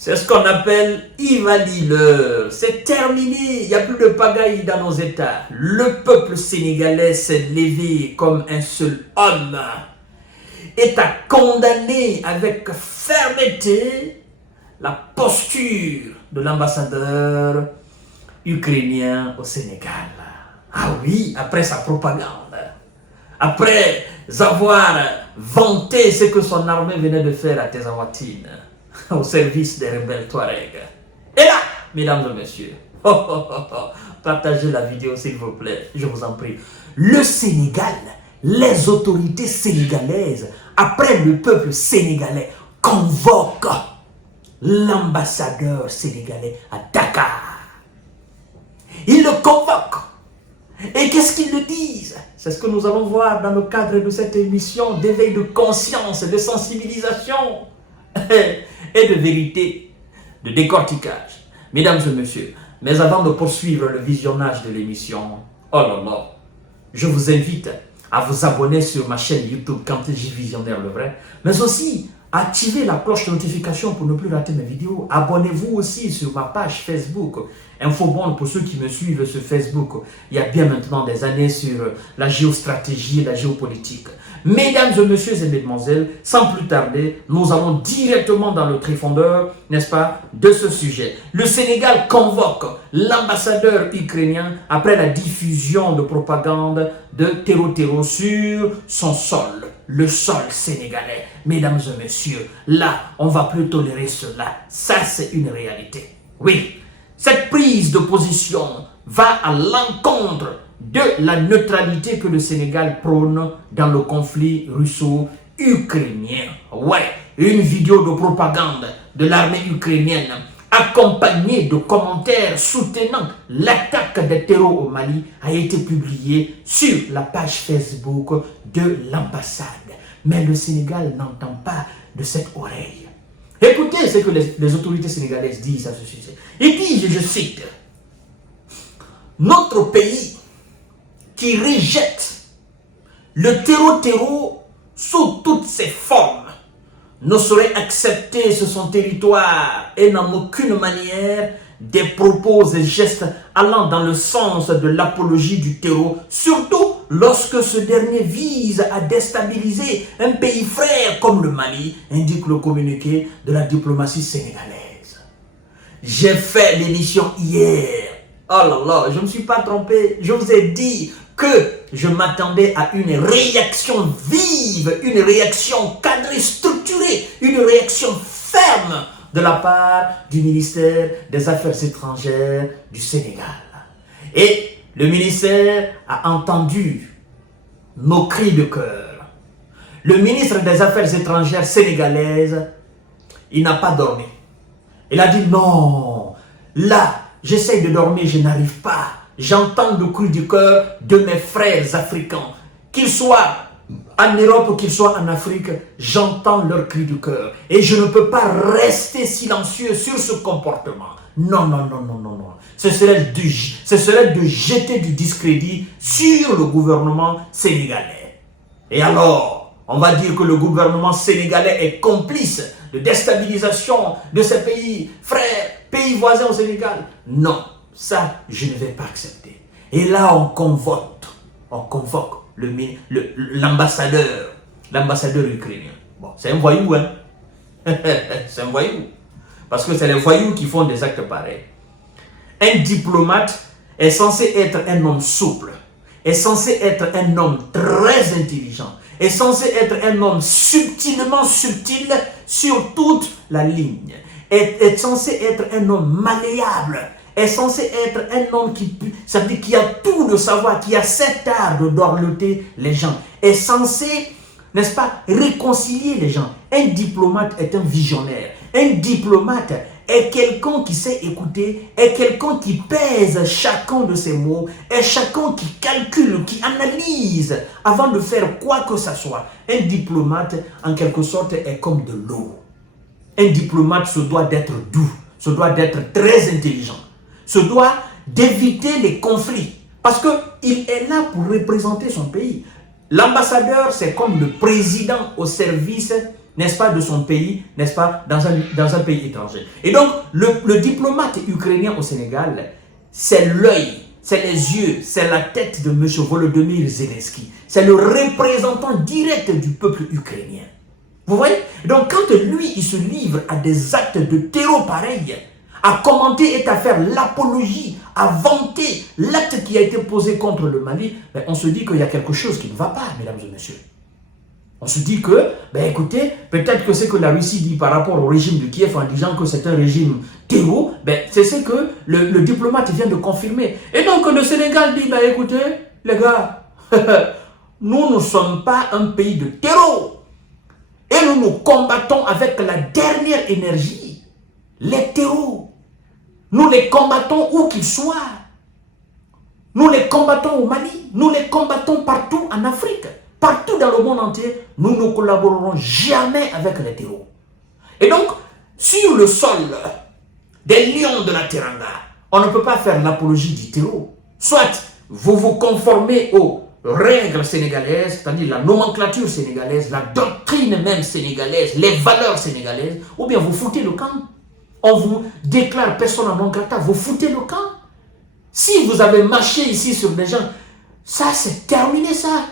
C'est ce qu'on appelle Ivalileur. C'est terminé. Il n'y a plus de pagaille dans nos États. Le peuple sénégalais s'est levé comme un seul homme et a condamné avec fermeté la posture de l'ambassadeur ukrainien au Sénégal. Ah oui, après sa propagande, après avoir vanté ce que son armée venait de faire à Tezawatine, au service des rebelles Touareg. Et là, mesdames et messieurs, partagez la vidéo s'il vous plaît, je vous en prie. Le Sénégal, les autorités sénégalaises, après le peuple sénégalais, convoquent l'ambassadeur sénégalais à Dakar. Ils le convoquent. Et qu'est-ce qu'ils le disent? C'est ce que nous allons voir dans le cadre de cette émission d'éveil de conscience, de sensibilisation et de vérité, de décortiquage. Mesdames et messieurs, mais avant de poursuivre le visionnage de l'émission, oh là là, je vous invite à vous abonner sur ma chaîne YouTube Kanté J Visionnaire le vrai, mais aussi activez la cloche de notification pour ne plus rater mes vidéos. Abonnez-vous aussi sur ma page Facebook Infobonde pour ceux qui me suivent sur Facebook. Il y a bien maintenant des années sur la géostratégie et la géopolitique. Mesdames et messieurs et mesdemoiselles, sans plus tarder, nous allons directement dans le tréfondeur, n'est-ce pas, de ce sujet. Le Sénégal convoque l'ambassadeur ukrainien après la diffusion de propagande de terreau sur son sol, le sol sénégalais. Mesdames et messieurs, là, on ne va plus tolérer cela. Ça, c'est une réalité. Oui, cette prise de position va à l'encontre de la neutralité que le Sénégal prône dans le conflit russo-ukrainien. Ouais, une vidéo de propagande de l'armée ukrainienne accompagnée de commentaires soutenant l'attaque des terreaux au Mali a été publiée sur la page Facebook de l'ambassade. Mais le Sénégal n'entend pas de cette oreille. Écoutez ce que les autorités sénégalaises disent à ce sujet. Ils disent, je cite, « Notre pays qui rejette le terreau sous toutes ses formes ne saurait accepter sur son territoire et n'en aucune manière des propos et gestes allant dans le sens de l'apologie du terreau, surtout lorsque ce dernier vise à déstabiliser un pays frère comme le Mali, indique le communiqué de la diplomatie sénégalaise. J'ai fait l'émission hier. Oh là là, je ne me suis pas trompé. Je vous ai dit que je m'attendais à une réaction vive, une réaction cadrée, structurée, une réaction ferme de la part du ministère des Affaires étrangères du Sénégal. Et le ministère a entendu nos cris de cœur. Le ministre des Affaires étrangères sénégalaise, il n'a pas dormi. Il a dit non, là, j'essaie de dormir, je n'arrive pas. J'entends le cri du cœur de mes frères africains. Qu'ils soient en Europe ou qu'ils soient en Afrique, j'entends leur cri du cœur. Et je ne peux pas rester silencieux sur ce comportement. Non, non, non, non, non, non. Ce serait de jeter du discrédit sur le gouvernement sénégalais. Et alors, on va dire que le gouvernement sénégalais est complice de déstabilisation de ces pays frères, pays voisins au Sénégal. Non, ça, je ne vais pas accepter. Et là, on convoque l'ambassadeur ukrainien. Bon, c'est un voyou, hein. C'est un voyou. Parce que c'est les voyous qui font des actes pareils. Un diplomate est censé être un homme souple, est censé être un homme très intelligent, est censé être un homme subtilement subtil sur toute la ligne, est censé être un homme malléable, est censé être un homme qui a tout le savoir, qui a cet art de dorloter les gens, est censé, n'est-ce pas, réconcilier les gens. Un diplomate est un visionnaire. Un diplomate est quelqu'un qui sait écouter, est quelqu'un qui pèse chacun de ses mots, est chacun qui calcule, qui analyse avant de faire quoi que ce soit. Un diplomate, en quelque sorte, est comme de l'eau. Un diplomate se doit d'être doux, se doit d'être très intelligent, se doit d'éviter les conflits, parce qu'il est là pour représenter son pays. L'ambassadeur, c'est comme le président au service, n'est-ce pas, de son pays, n'est-ce pas, dans un pays étranger. Et donc, le diplomate ukrainien au Sénégal, c'est l'œil, c'est les yeux, c'est la tête de M. Volodymyr Zelensky. C'est le représentant direct du peuple ukrainien. Vous voyez? Donc, quand lui, il se livre à des actes de terror pareils, à commenter et à faire l'apologie, à vanter l'acte qui a été posé contre le Mali, ben, on se dit qu'il y a quelque chose qui ne va pas, mesdames et messieurs. On se dit que, ben écoutez, peut-être que c'est que la Russie dit par rapport au régime de Kiev en disant que c'est un régime terreau, ben c'est ce que le diplomate vient de confirmer. Et donc le Sénégal dit, ben écoutez, les gars, nous ne sommes pas un pays de terreau. Et nous nous combattons avec la dernière énergie, les terreaux. Nous les combattons où qu'ils soient. Nous les combattons au Mali, nous les combattons partout en Afrique. Partout dans le monde entier, nous ne collaborerons jamais avec les terreaux. Et donc, sur le sol des lions de la Teranga, on ne peut pas faire l'apologie du terreau. Soit vous vous conformez aux règles sénégalaises, c'est-à-dire la nomenclature sénégalaise, la doctrine même sénégalaise, les valeurs sénégalaises, ou bien vous foutez le camp. On vous déclare personne en non grata, vous foutez le camp. Si vous avez marché ici sur des gens, ça c'est terminé ça.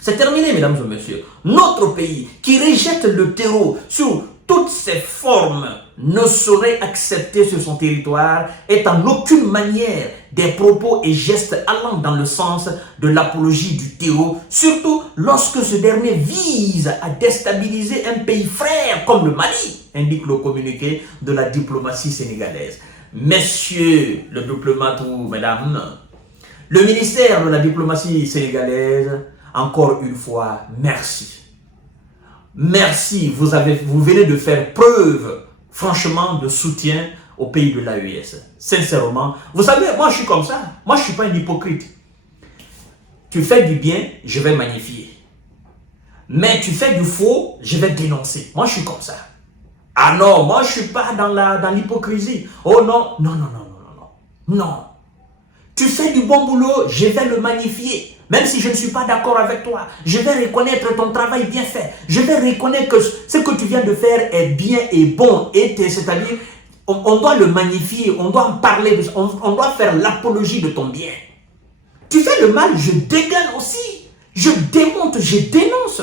C'est terminé, mesdames et messieurs. Notre pays qui rejette le terreau sous toutes ses formes ne saurait accepter sur son territoire est en aucune manière des propos et gestes allant dans le sens de l'apologie du terreau, surtout lorsque ce dernier vise à déstabiliser un pays frère comme le Mali, indique le communiqué de la diplomatie sénégalaise. Messieurs le diplomate ou mesdames, le ministère de la diplomatie sénégalaise, encore une fois, merci. Merci, vous venez de faire preuve, franchement, de soutien au pays de l'AES. Sincèrement, vous savez, moi je suis comme ça. Moi je ne suis pas un hypocrite. Tu fais du bien, je vais magnifier. Mais tu fais du faux, je vais dénoncer. Moi je suis comme ça. Ah non, moi je ne suis pas dans l'hypocrisie. Oh non, non, non, non, non, non. Non. Tu fais du bon boulot, je vais le magnifier. Même si je ne suis pas d'accord avec toi, je vais reconnaître ton travail bien fait. Je vais reconnaître que ce que tu viens de faire est bien et bon. C'est-à-dire, on doit le magnifier, on doit en parler, on doit faire l'apologie de ton bien. Tu fais le mal, je dégaine aussi. Je démonte, je dénonce.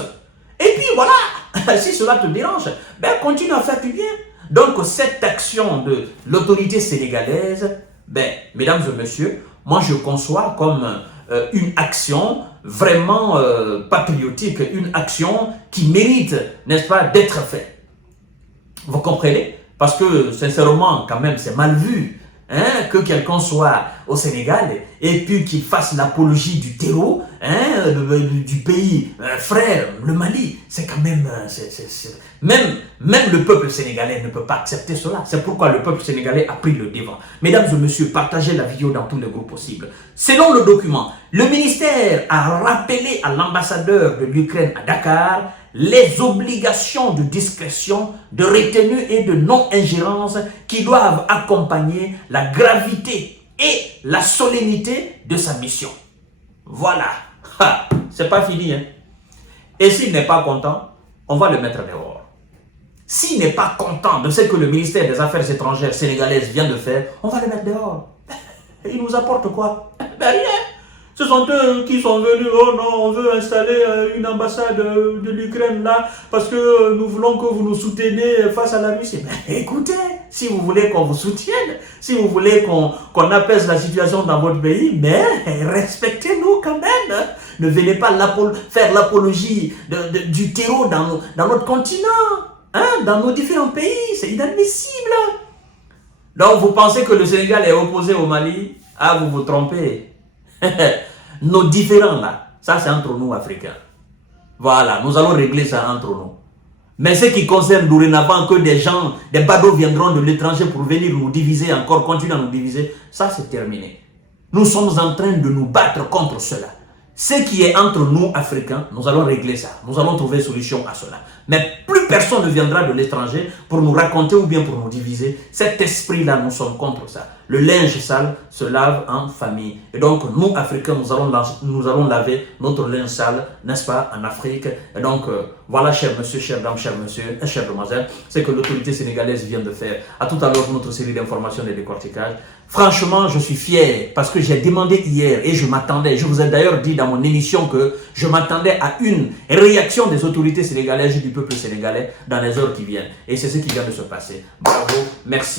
Et puis voilà, si cela te dérange, ben continue à faire du bien. Donc cette action de l'autorité sénégalaise, ben, mesdames et messieurs, moi je conçois comme une action vraiment patriotique, une action qui mérite, n'est-ce pas, d'être faite. Vous comprenez? Parce que, sincèrement, quand même, c'est mal vu hein, que quelqu'un soit au Sénégal et puis qu'il fasse l'apologie du terreau hein, du pays frère, le Mali. C'est quand même... Même le peuple sénégalais ne peut pas accepter cela. C'est pourquoi le peuple sénégalais a pris le devant. Mesdames et messieurs, partagez la vidéo dans tous les groupes possibles. Selon le document, le ministère a rappelé à l'ambassadeur de l'Ukraine à Dakar les obligations de discrétion, de retenue et de non-ingérence qui doivent accompagner la gravité et la solennité de sa mission. Voilà. C'est pas fini. Hein? Et s'il n'est pas content, on va le mettre dehors. S'il n'est pas content de ce que le ministère des Affaires étrangères sénégalaise vient de faire, on va le mettre dehors. Il nous apporte quoi? Ben rien. Ce sont eux qui sont venus, oh non, on veut installer une ambassade de l'Ukraine là, parce que nous voulons que vous nous souteniez face à la Russie. Ben écoutez, si vous voulez qu'on vous soutienne, si vous voulez qu'on apaise la situation dans votre pays, mais respectez-nous quand même. Ne venez pas faire l'apologie du terreau dans notre continent, hein, dans nos différents pays, c'est inadmissible. Donc vous pensez que le Sénégal est opposé au Mali? Ah, vous vous trompez. Nos différends là, ça c'est entre nous Africains. Voilà, nous allons régler ça entre nous. Mais ce qui concerne dorénavant que des gens, des badauds viendront de l'étranger pour venir nous diviser, encore continuer à nous diviser, ça c'est terminé. Nous sommes en train de nous battre contre cela. ce qui est entre nous, Africains, nous allons régler ça. Nous allons trouver une solution à cela. Mais plus personne ne viendra de l'étranger pour nous raconter ou bien pour nous diviser. Cet esprit-là, nous sommes contre ça. Le linge sale se lave en famille. Et donc, nous, Africains, nous allons laver notre linge sale, n'est-ce pas, en Afrique. Et donc, voilà, cher monsieur, chère dame, cher monsieur, chère demoiselle, ce que l'autorité sénégalaise vient de faire. À tout à l'heure, notre série d'informations et de décortiquage. Franchement, je suis fier parce que j'ai demandé hier et je m'attendais. Je vous ai d'ailleurs dit dans mon émission que je m'attendais à une réaction des autorités sénégalaises et du peuple sénégalais dans les heures qui viennent. Et c'est ce qui vient de se passer. Bravo, merci.